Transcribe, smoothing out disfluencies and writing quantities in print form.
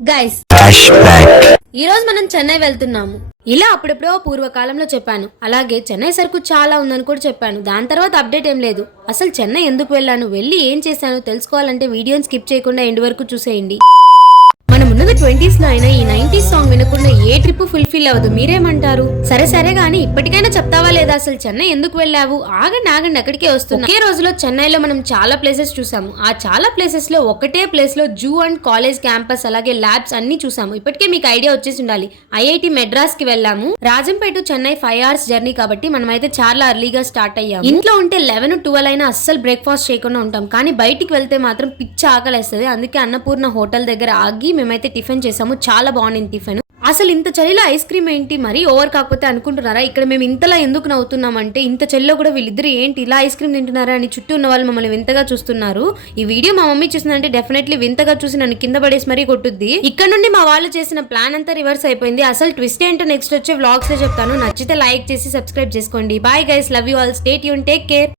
Guys ఈ రోజు మనం చెన్నై వెళ్తున్నాము. ఇలా అప్పుడెప్పుడో పూర్వకాలంలో చెప్పాను. అలాగే చెన్నై సరుకు చాలా ఉందని కూడా చెప్పాను. దాని తర్వాత అప్డేట్ ఏం లేదు. అసలు చెన్నై ఎందుకు వెళ్ళాను, వెళ్ళి ఏం చేశాను తెలుసుకోవాలంటే వీడియోని స్కిప్ చేయకుండా ఎండ్ వరకు చూసేయండి. మనం ఉన్నది 20s లో అయినా ఈ 90s సాంగ్ వినకుండా ఏ ట్రిప్ ఫుల్ఫిల్ అవ్వదు. మీరేమంటారు? సరే గానీ ఇప్పటికైనా చెప్తావా లేదా? అసలు చెన్నై ఎందుకు వెళ్ళావు? ఆగండి అక్కడికే వస్తున్నా. ఒకే రోజులో చెన్నైలో మనం చాలా ప్లేసెస్ చూసాము. ఆ చాలా ప్లేసెస్ లో ఒకటే ప్లేస్ లో జూ అండ్ కాలేజ్ క్యాంపస్ అలాగే ల్యాబ్స్ అన్ని చూసాము. ఇప్పటికే మీకు ఐడియా వచ్చేసి ఉండాలి. ఐఐటి మెడ్రాస్ కి వెళ్ళాము. రాజంపేట చెన్నై 5 hours జర్నీ కాబట్టి మనం అయితే చాలా అర్లీగా స్టార్ట్ అయ్యాము. ఇంట్లో ఉంటే 11-12 అయినా అస్సలు బ్రేక్ఫాస్ట్ చేయకుండా ఉంటాం. కానీ బయటికి వెళ్తే మాత్రం పిచ్చి ఆకలేస్తుంది. అందుకే అన్నపూర్ణ హోటల్ దగ్గర ఆగి మేమైతే టిఫిన్ చేసాము. చాలా బాగుంది టిఫిన్. అసలు ఇంత చలిలో ఐస్ క్రీమ్ ఏంటి, మరీ ఓవర్ కాకపోతే అనుకుంటున్నారా? ఇక్కడ మేము ఇంతలా ఎందుకు నవ్వుతున్నామంటే ఇంత చలిలో కూడా వీళ్ళిద్దరు ఏంటి ఇలా ఐస్ క్రీమ్ తింటున్నారా అని చుట్టూ ఉన్న వాళ్ళు మమ్మల్ని వింతగా చూస్తున్నారు. ఈ వీడియో మా మమ్మీ చూసిందంటే డెఫినెట్లీ వింతగా చూసి నన్ను కింద పడేసి మరీ కొట్టుద్ది. ఇక్కడ నుండి మా వాళ్ళు చేసిన ప్లాన్ అంతా రివర్స్ అయిపోయింది. అసలు ట్విస్ట్ ఏంటో నెక్స్ట్ వచ్చే వ్లాగ్స్ లో చెప్తాను. నచ్చితే లైక్ చేసి సబ్స్క్రైబ్ చేసుకోండి. Bye guys, love you all, stay tune, take care.